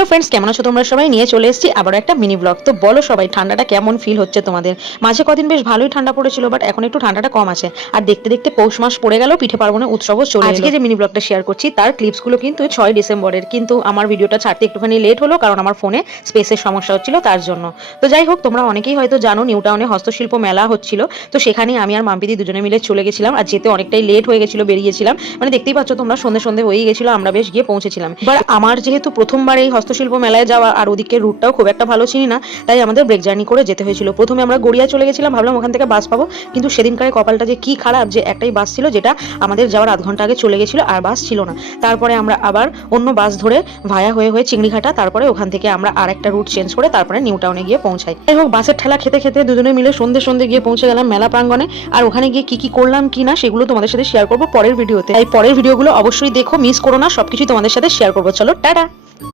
Hello friends, কেমন আছো তোমরা সবাই? নিয়ে চলে এসেছি আবার একটা মিনি ব্লগ। তো বলো সবাই, ঠান্ডাটা কেমন ফিল হচ্ছে তোমাদের? মাঝে কদিন বেশ ভালোই ঠান্ডা পড়েছিল, বাট এখন একটু ঠান্ডাটা কম আছে। আর দেখতে দেখতে পৌষ মাস পড়ে গেল, পিঠে পার্বণের উৎসবও চলে এলো। আজকে যে মিনি ব্লগটা শেয়ার করছি তার ক্লিপসগুলো কিন্তু 6 ডিসেম্বরের, কিন্তু আমার ভিডিওটা ছাড়তে একটুখানি লেট হলো, কারণ আমার ফোনে স্পেসের সমস্যা হচ্ছিল তার জন্য। তো যাই হোক, তোমরা অনেকেই হয়তো জানো নিউ টাউনে হস্তশিল্প মেলা হচ্ছিল। তো সেখানে আমি আর মাম্পিদি দুজনে মিলে চলে গেছিলাম, আর যেতে অনেকটাই লেট হয়ে গেছিল, বেরিয়েছিলাম। মানে দেখতেই পাচ্ছ তোমরা, সন্ধে সন্ধে হয়ে গেছিল, আমরা বেশ গিয়ে পৌঁছেছিলাম। এবার আমার যেহেতু প্রথমবার এই হস্তশিল্প মেলায় যাওয়া, আর ওদিকে রুটটাও খুব একটা ভালো চিনি না, তাই আমাদের ব্রেক জার্নি করে যেতে হয়েছিল। প্রথমে আমরা গড়িয়া চলে গেছিলাম, ভাবলাম ওখান থেকে বাস পাবো, কিন্তু সেদিনকার কপালটা যে কি খারাপ, যে একটাই বাস ছিল যেটা আমাদের যাওয়ার আধ ঘন্টা আগে চলে গেছিল, আর বাস ছিল না। তারপরে আমরা আবার অন্য বাস ধরে ভায়া হয়ে হয়ে চিংড়িঘাটা, তারপরে ওখান থেকে আমরা আর একটা রুট চেঞ্জ করে তারপরে নিউ টাউনে গিয়ে পৌঁছাই। যাই হোক, বাসের ঠেলা খেতে খেতে দুজনে মিলে সন্ধে সন্ধে গিয়ে পৌঁছে গেলাম মেলা প্রাঙ্গণে। আর ওখানে গিয়ে কি কি করলাম কি না সেগুলো তোমাদের সাথে শেয়ার করবো পরের ভিডিওতে, তাই পরের ভিডিওগুলো অবশ্যই দেখো, মিস করো না, সবকিছু তোমাদের সাথে শেয়ার করবো। চলো টাটা।